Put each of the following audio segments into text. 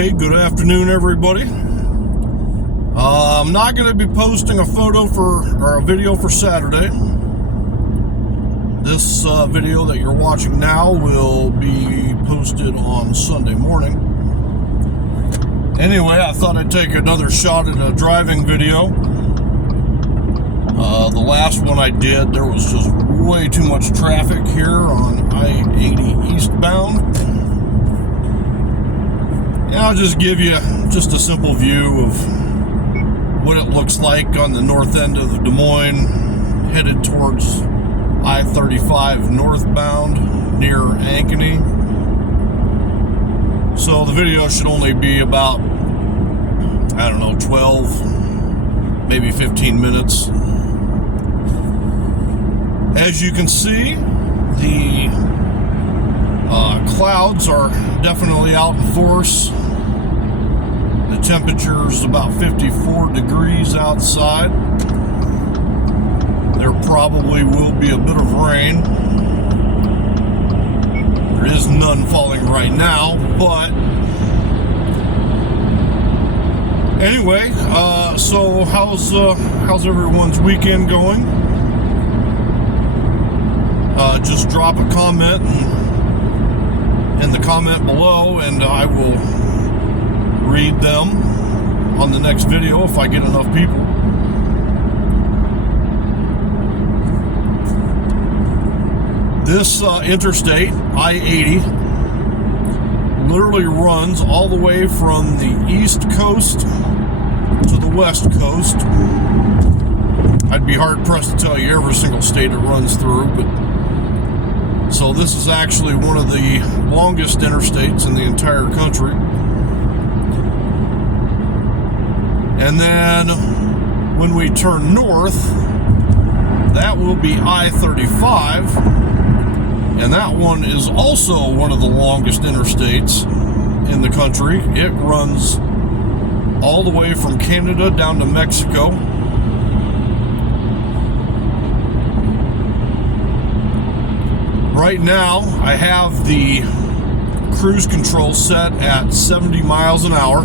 Hey, good afternoon, everybody. I'm not going to be posting a video for Saturday. This video that you're watching now will be posted on Sunday morning. Anyway, I thought I'd take another shot at a driving video. The last one I did, there was just way too much traffic here on I-80 eastbound. Yeah, I'll just give you just a simple view of what it looks like on the north end of Des Moines, headed towards I-35 northbound near Ankeny. So the video should only be about, 12, maybe 15 minutes. As you can see, the clouds are definitely out in force. The temperature is about 54 degrees outside. There probably will be a bit of rain. There is none falling right now, but anyway, so how's everyone's weekend going? Just drop a comment in the comment below, and I will read them on the next video if I get enough people. This interstate, I-80, literally runs all the way from the east coast to the west coast. I'd be hard pressed to tell you every single state it runs through, but so this is actually one of the longest interstates in the entire country. And then when we turn north, that will be I-35, and that one is also one of the longest interstates in the country. It runs all the way from Canada down to Mexico. Right now, I have the cruise control set at 70 miles an hour.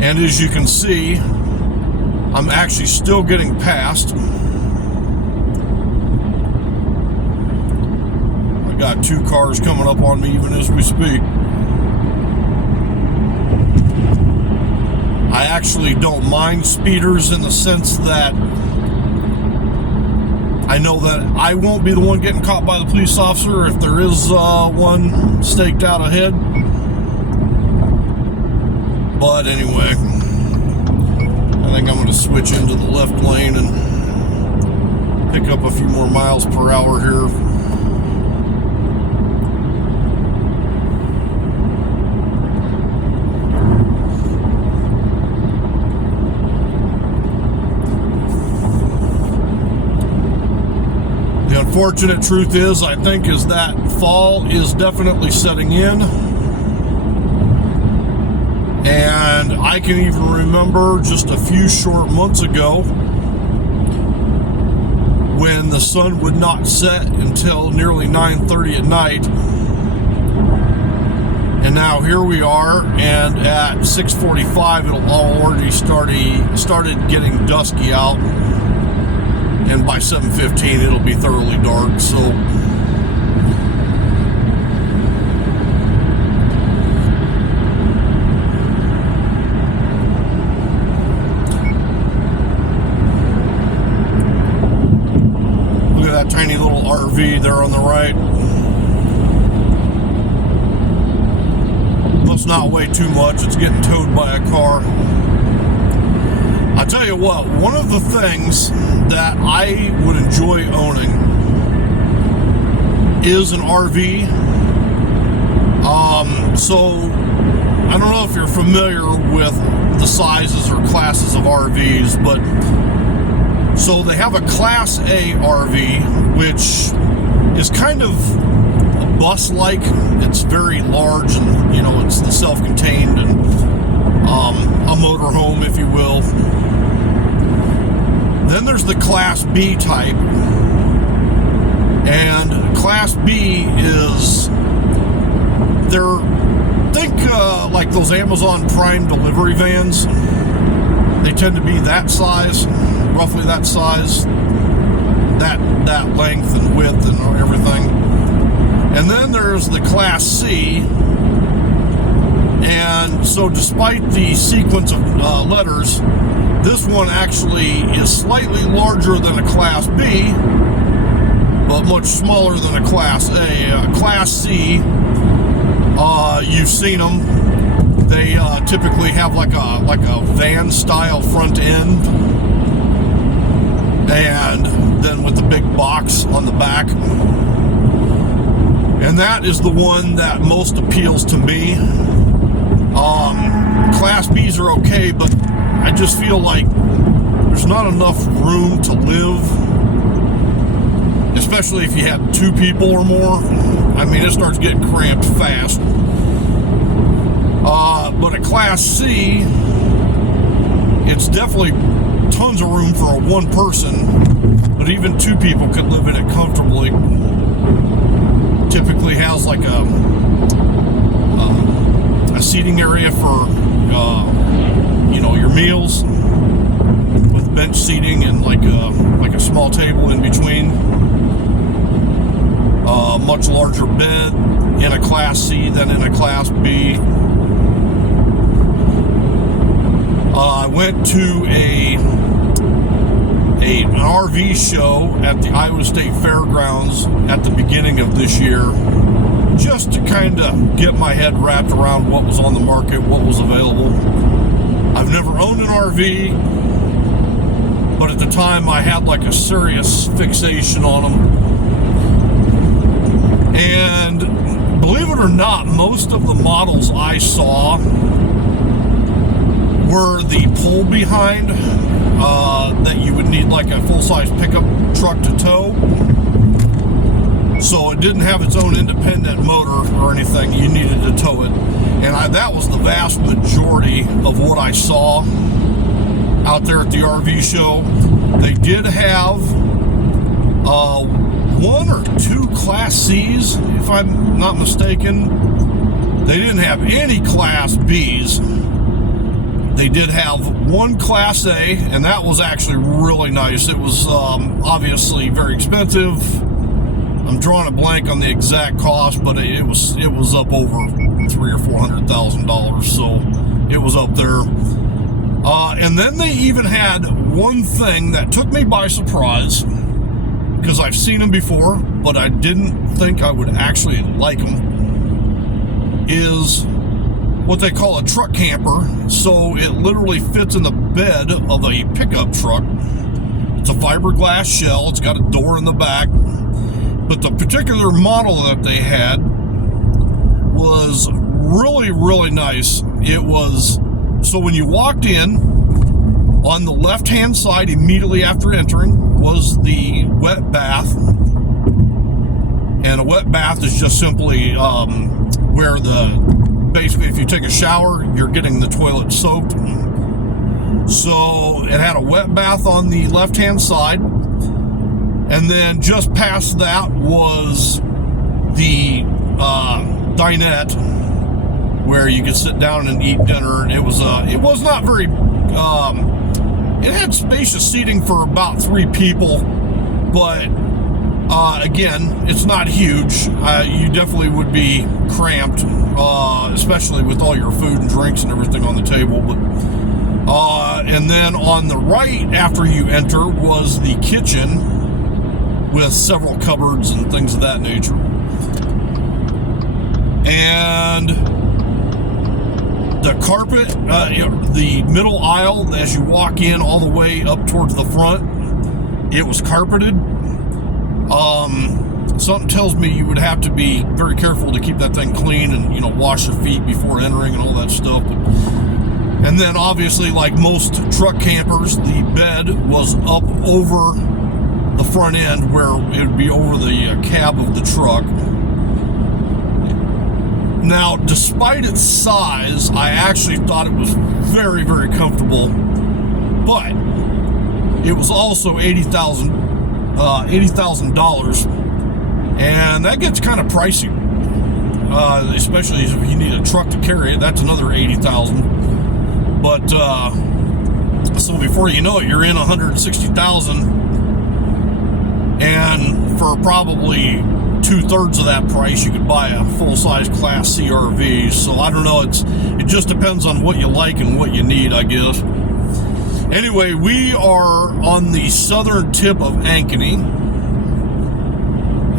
And as you can see, I'm actually still getting passed. I got two cars coming up on me even as we speak. I actually don't mind speeders in the sense that I know that I won't be the one getting caught by the police officer if there is one staked out ahead. But anyway, I think I'm going to switch into the left lane and pick up a few more miles per hour here. The unfortunate truth is, I think, is that fall is definitely setting in. And I can even remember just a few short months ago when the sun would not set until nearly 9:30 at night. And now here we are, and at 6:45 it'll already started getting dusky out. And by 7:15 it'll be thoroughly dark. So look at that tiny little RV there on the right. Must not weigh too much. It's getting towed by a car. I tell you what, one of the things that I would enjoy owning is an RV. So I don't know if you're familiar with the sizes or classes of RVs, but so they have a Class A RV, which is kind of a bus-like. It's very large, and it's the self-contained and a motorhome, if you will. Then there's the Class B type, and Class B is they're like those Amazon Prime delivery vans. They tend to be that size, roughly that size, that length and width and everything. And then there's the Class C. And so despite the sequence of letters, this one actually is slightly larger than a Class B, but much smaller than a Class A. Class C, you've seen them. They typically have like a van style front end, and then with the big box on the back. And that is the one that most appeals to me. Class B's are okay, but I just feel like there's not enough room to live, especially if you have 2 people or more. I mean, it starts getting cramped fast. But a Class C, it's definitely tons of room for a 1 person, but even 2 people could live in it comfortably. Typically has like a seating area for your meals, with bench seating and like a small table in between. Much larger bed in a Class C than in a Class B. I went to an RV show at the Iowa State Fairgrounds at the beginning of this year, just to kind of get my head wrapped around what was on the market, what was available. I've never owned an RV, but at the time I had like a serious fixation on them. And believe it or not, most of the models I saw were the pull behind, that you would need like a full-size pickup truck to tow. So it didn't have its own independent motor or anything. You needed to tow it. And that was the vast majority of what I saw out there at the RV show. They did have 1 or 2 Class C's, if I'm not mistaken. They didn't have any Class B's. They did have 1 Class A, and that was actually really nice. It was obviously very expensive. I'm drawing a blank on the exact cost, but it was up over $300,000 or $400,000, so it was up there. And then they even had one thing that took me by surprise, because I've seen them before, but I didn't think I would actually like them, is what they call a truck camper. So it literally fits in the bed of a pickup truck. It's a fiberglass shell. It's got a door in the back. But the particular model that they had was really, really nice. It was, so when you walked in, on the left-hand side, immediately after entering, was the wet bath. And a wet bath is just simply where basically if you take a shower, you're getting the toilet soaked. So it had a wet bath on the left-hand side. And then just past that was the dinette, where you could sit down and eat dinner. And it was not very, it had spacious seating for about 3 people, but again, it's not huge. You definitely would be cramped, especially with all your food and drinks and everything on the table. But and then on the right, after you enter, was the kitchen with several cupboards and things of that nature. And the carpet, the middle aisle, as you walk in all the way up towards the front, it was carpeted. Something tells me you would have to be very careful to keep that thing clean and, wash your feet before entering and all that stuff. And then obviously, like most truck campers, the bed was up over the front end, where it would be over the cab of the truck. Now, despite its size, I actually thought it was very, very comfortable, but it was also $80,000, and that gets kind of pricey. especially if you need a truck to carry it. That's another $80,000. But so before you know it, you're in $160,000, and for probably 2/3 of that price, you could buy a full-size Class C RV. So I don't know. It just depends on what you like and what you need, I guess. Anyway, we are on the southern tip of Ankeny,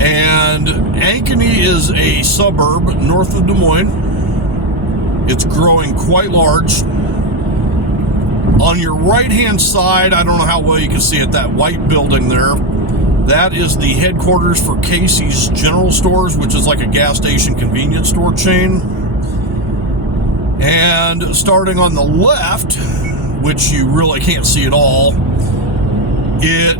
and Ankeny is a suburb north of Des Moines. It's growing quite large. On your right-hand side, I don't know how well you can see it, that white building there, that is the headquarters for Casey's General Stores, which is like a gas station convenience store chain. And starting on the left, which you really can't see at all, it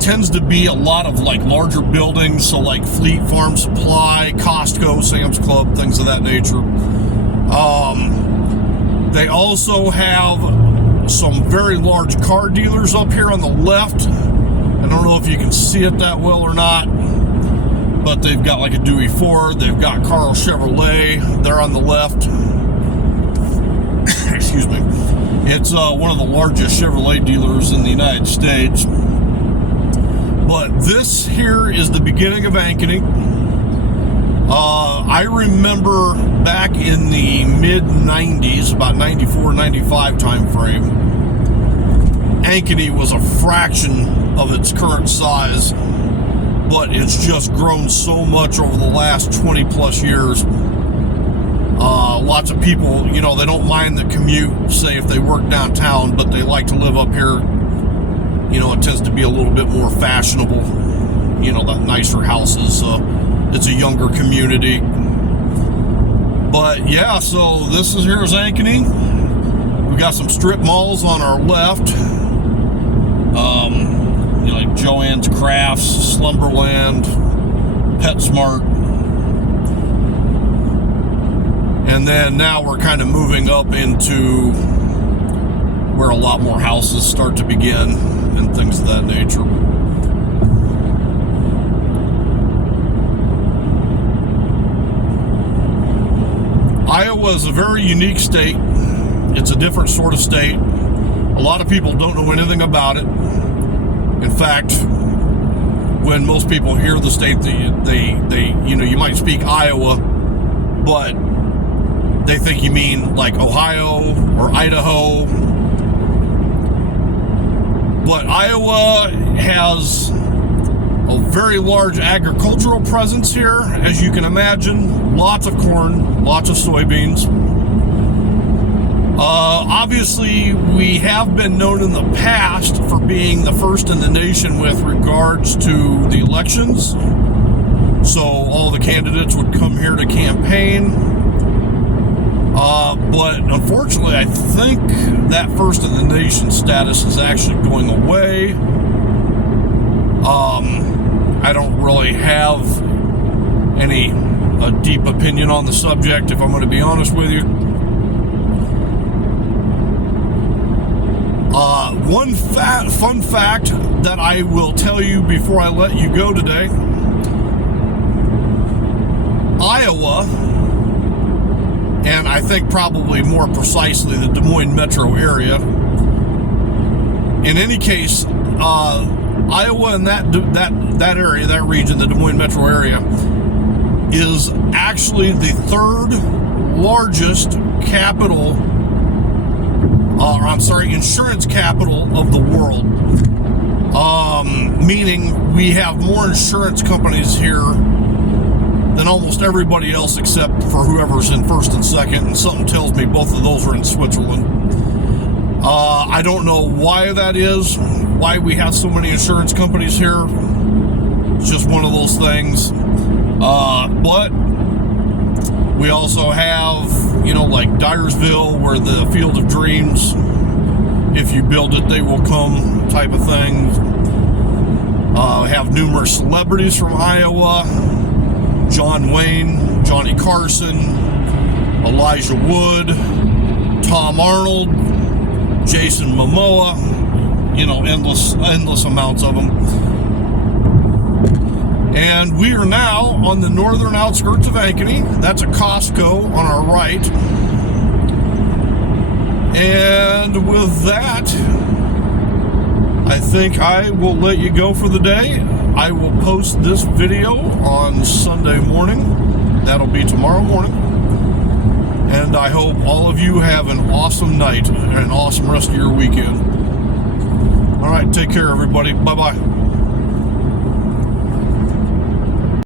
tends to be a lot of like larger buildings, so like Fleet Farm Supply, Costco, Sam's Club, things of that nature. They also have some very large car dealers up here on the left. I don't know if you can see it that well or not, but they've got like a Dewey Ford, they've got Carl Chevrolet there on the left. Excuse me. It's one of the largest Chevrolet dealers in the United States. But this here is the beginning of Ankeny. I remember back in the mid-90s, about 94, 95 time frame, Ankeny was a fraction of its current size, but it's just grown so much over the last 20 plus years. Lots of people, you know, they don't mind the commute, say if they work downtown, but they like to live up here. You know, it tends to be a little bit more fashionable, you know, the nicer houses. It's a younger community. But yeah, so here's Ankeny. We got some strip malls on our left. You know, like Joann's Crafts, Slumberland, PetSmart. And then now we're kind of moving up into where a lot more houses start to begin and things of that nature. Iowa is a very unique state. It's a different sort of state. A lot of people don't know anything about it. In fact, when most people hear the state, they you know, you might speak Iowa, but they think you mean like Ohio or Idaho. But Iowa has a very large agricultural presence here, as you can imagine. Lots of corn, lots of soybeans. Obviously, we have been known in the past for being the first in the nation with regards to the elections. So all the candidates would come here to campaign. But unfortunately, I think that first in the nation status is actually going away. I don't really have any deep opinion on the subject, if I'm going to be honest with you. One fun fact that I will tell you before I let you go today. Iowa, and I think probably more precisely the Des Moines metro area. In any case, Iowa and that area, that region, the Des Moines metro area, is actually the third largest capital, insurance capital of the world. Meaning we have more insurance companies here than almost everybody else except for whoever's in first and second, and something tells me both of those are in Switzerland. I don't know why that is, why we have so many insurance companies here. It's just one of those things. But we also have, you know, like Dyersville, where the Field of Dreams, if you build it, they will come type of thing. Have numerous celebrities from Iowa. John Wayne, Johnny Carson, Elijah Wood, Tom Arnold, Jason Momoa, you know, endless amounts of them. And we are now on the northern outskirts of Ankeny. That's a Costco on our right. And with that, I think I will let you go for the day. I will post this video on Sunday morning. That'll be tomorrow morning. And I hope all of you have an awesome night and an awesome rest of your weekend. All right, take care, everybody. Bye-bye.